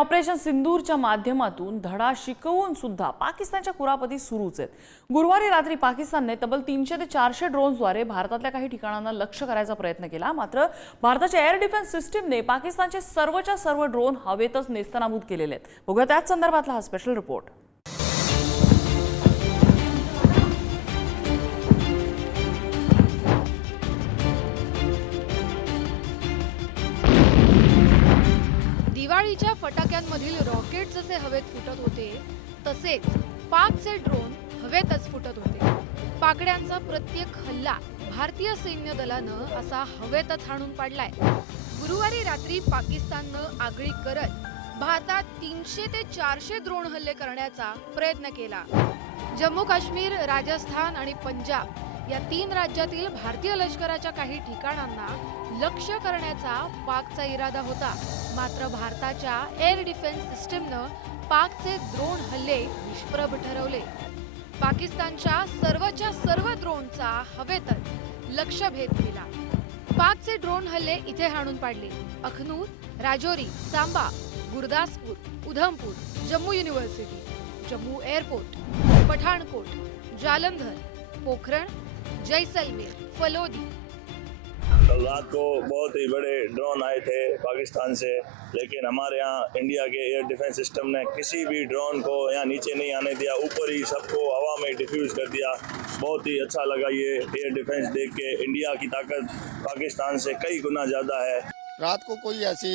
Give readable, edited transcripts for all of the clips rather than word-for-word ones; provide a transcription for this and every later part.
Operation सिंदूरच्या माध्यमातून धडा शिकवून सुद्धा पाकिस्तानच्या कुरापती सुरूच आहेत। गुरुवारी रात्री पाकिस्तानने तब्बल 300 ते 400 ड्रोन्सद्वारे भारतातल्या काही ठिकाणांना लक्ष्य करायचा प्रयत्न केला। मात्र भारताच्या एअर डिफेन्स सिस्टीमने पाकिस्तानचे सर्वच्या सर्व ड्रोन हवेतच नेस्तनाबूत केलेले आहेत। बघूया त्याच संदर्भातला हा स्पेशल रिपोर्ट। दिवाळीच्या फटाक्यांमधील रॉकेट जसे हवेत फुटत होते तसेच पाकचे ड्रोन हवेतच फुटत होते। पाकड्यांचा प्रत्येक हल्ला भारतीय सैन्य दलानं असा हवेतच हाणून पाडलाय। गुरुवारी रात्री पाकिस्ताननं आगळी करत भारतात 300 ते 400 ड्रोन हल्ले करण्याचा प्रयत्न केला। जम्मू काश्मीर, राजस्थान आणि पंजाब या 3 राज्यातील भारतीय लष्कराच्या काही ठिकाणांना लक्ष्य करण्याचा पाकचा इरादा होता। मात्र भारताच्या एअर डिफेन्स सिस्टीमनं पाकचे ड्रोन हल्ले निष्प्रभ ठरवले। पाकिस्तानच्या सर्वच्या सर्व ड्रोनचा हवेतच लक्ष्यभेद केला। पाकचे ड्रोन हल्ले इथे हाणून पाडले। Akhnoor, Rajouri, Samba, Gurdaspur, Udhampur, Jammu university, Jammu airport, Pathankot, Jalandhar, Pokhran, Jaisalmer, Phalodi. कल रात को बहुत ही बड़े ड्रोन आए थे पाकिस्तान से, लेकिन हमारे यहाँ इंडिया के एयर डिफेंस सिस्टम ने किसी भी ड्रोन को यहाँ नीचे नहीं आने दिया, ऊपर ही सबको हवा में डिफ्यूज कर दिया। बहुत ही अच्छा लगा ये एयर डिफेंस देख के। इंडिया की ताकत पाकिस्तान से कई गुना ज़्यादा है। रात को कोई ऐसी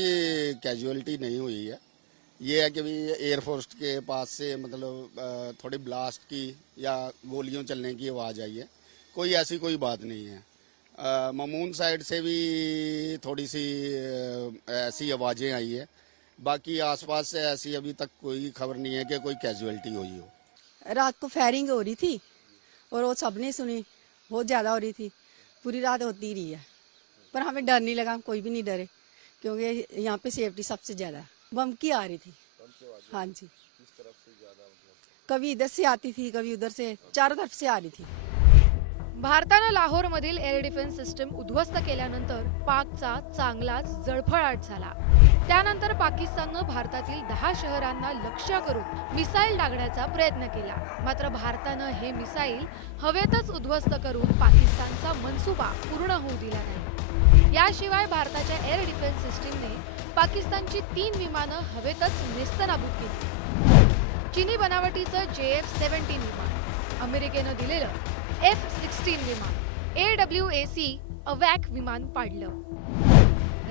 कैजुअलिटी नहीं हुई है। ये है कि भी एयरफोर्स के पास से मतलब थोड़ी ब्लास्ट की या गोलियों चलने की आवाज़ आई है। कोई ऐसी कोई बात नहीं है। ममून साइड से भी थोड़ी सी ऐसी आवाज़ें आई है। बाकी आसपास से ऐसी अभी तक कोई खबर नहीं है कि कोई कैजुअलिटी हुई हो। रात को फायरिंग हो रही थी और वो सबने सुनी, बहुत ज़्यादा हो रही थी। पूरी रात होती रही है, पर हमें डर नहीं लगा, कोई भी नहीं डरे, क्योंकि यहाँ पे सेफ्टी सबसे ज़्यादा है। बम की आ रही थी। हाँ जी, कभी इधर से आती थी, कभी उधर से, चारों तरफ से आ रही थी। भारतानं लाहोरमधील एअर डिफेन्स सिस्टीम उद्ध्वस्त केल्यानंतर पाकचा चांगलाच जळफळाट झाला। त्यानंतर पाकिस्ताननं भारतातील 10 शहरांना लक्ष्य करून मिसाईल डागण्याचा प्रयत्न केला। मात्र भारतानं हे मिसाईल हवेतच उद्ध्वस्त करून पाकिस्तानचा मनसुबा पूर्ण होऊ दिला नाही। याशिवाय भारताच्या एअर डिफेन्स सिस्टीमने पाकिस्तानची 3 विमानं हवेतच नेस्तनाबूत केली। चीनी बनावटीचं JF-17 विमान, अमेरिकेनं दिलेलं F-16 विमान, AWAC अवॅक विमान पाडलं।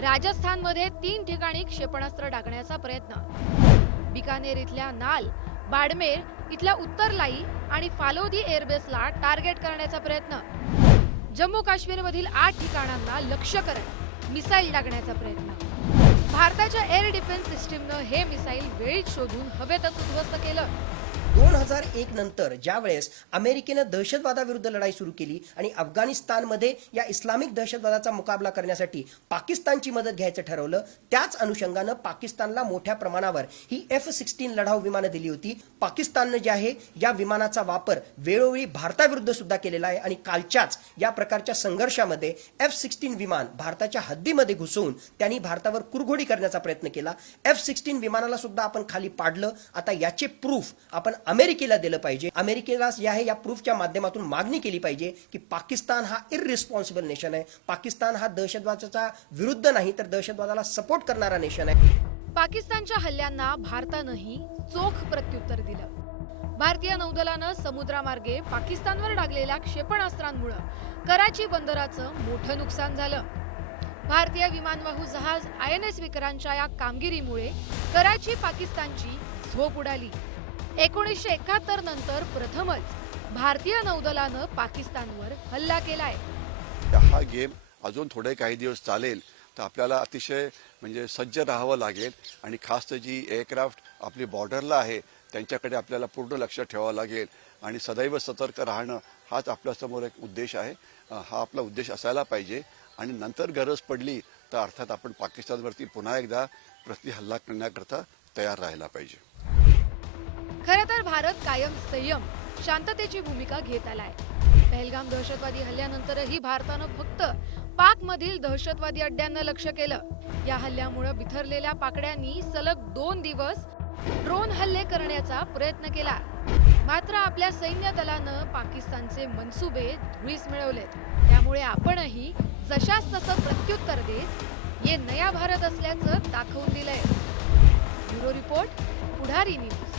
राजस्थानमध्ये 3 ठिकाणी क्षेपणास्त्र डागण्याचा प्रयत्न। बिकानेर इथल्या नाल, बाडमेर इथल्या उत्तरलाई आणि फालोदी एअरबेसला टार्गेट करण्याचा प्रयत्न। जम्मू काश्मीरमधील 8 ठिकाणांना लक्ष्य करत मिसाईल डागण्याचा प्रयत्न। भारताच्या एअर डिफेन्स सिस्टीमनं हे मिसाईल वेळीच शोधून हवेतच उद्ध्वस्त केलं। 2001 नंतर ज्यावेळेस अमेरिकेनं दहशतवादाविरुद्ध लढाई सुरू केली आणि अफगाणिस्तानमध्ये या इस्लामिक दहशतवादाचा मुकाबला करण्यासाठी पाकिस्तानची मदत घ्यायचं ठरवलं, त्याच अनुषंगानं पाकिस्तानला मोठ्या प्रमाणावर ही F-16 लढाऊ विमानं दिली होती। पाकिस्ताननं जे आहे या विमानाचा वापर वेळोवेळी भारताविरुद्ध सुद्धा केलेला आहे आणि कालच्याच या प्रकारच्या संघर्षामध्ये F-16 विमान भारताच्या हद्दीमध्ये घुसवून त्यांनी भारतावर कुरघोडी करण्याचा प्रयत्न केला। F-16 विमानाला सुद्धा आपण खाली पाडलं। आता याचे प्रूफ आपण अमेरिकेला दिलं पाहिजे। अमेरिकेला जे आहे या प्रूफच्या माध्यमातून मागणी केली पाहिजे की पाकिस्तान हा इररिस्पॉन्सिबल नेशन आहे। पाकिस्तान हा दहशतवादाच्या विरुद्ध नाही तर दहशतवादाला सपोर्ट करणारा नेशन आहे। पाकिस्तानच्या हल्ल्यांना भारतानंही चोख प्रत्युत्तर दिलं। भारतीय नौदलानं समुद्रामार्गे पाकिस्तानवर डागलेल्या क्षेपणास्त्रांमुळे कराची बंदराचं मोठं नुकसान झालं। भारतीय विमानवाहू जहाज INS विक्रांतच्या या कामगिरीमुळे कराची पाकिस्तानची झोप उडाली। 1971 नंतर प्रथमच भारतीय नौदलानं पाकिस्तानवर हल्ला केलाय। हा गेम अजून थोडे काही दिवस चालेल तर आपल्याला अतिशय म्हणजे सज्ज राहावं लागेल आणि खास तर जी एअरक्राफ्ट आपली बॉर्डरला आहे त्यांच्याकडे आपल्याला पूर्ण लक्ष ठेवावं लागेल आणि सदैव सतर्क राहणं हाच आपल्यासमोर एक उद्देश आहे। हा आपला उद्देश असायला पाहिजे आणि नंतर गरज पडली तर अर्थात आपण पाकिस्तानवरती पुन्हा एकदा प्रतिहल्ला करण्याकरता तयार राहायला पाहिजे। खरं तर भारत कायम संयम, शांततेची भूमिका घेत आलाय। पहलगाम दहशतवादी हल्ल्यानंतरही भारतानं फक्त पाकमधील दहशतवादी अड्ड्यांना लक्ष्य केलं. या हल्ल्यामुळे बिथरलेल्या पाकड्यांनी सलग 2 दिवस ड्रोन हल्ले करण्याचा प्रयत्न केला. मात्र आपल्या सैन्य दलानं पाकिस्तानचे मनसुबे धुळीस मिळवलेत. त्यामुळे आपणही जशास तसं प्रत्युत्तर देत ये नया भारत असल्याचं दाखवून दिलंय. ब्युरो रिपोर्ट, पुढारी न्यूज.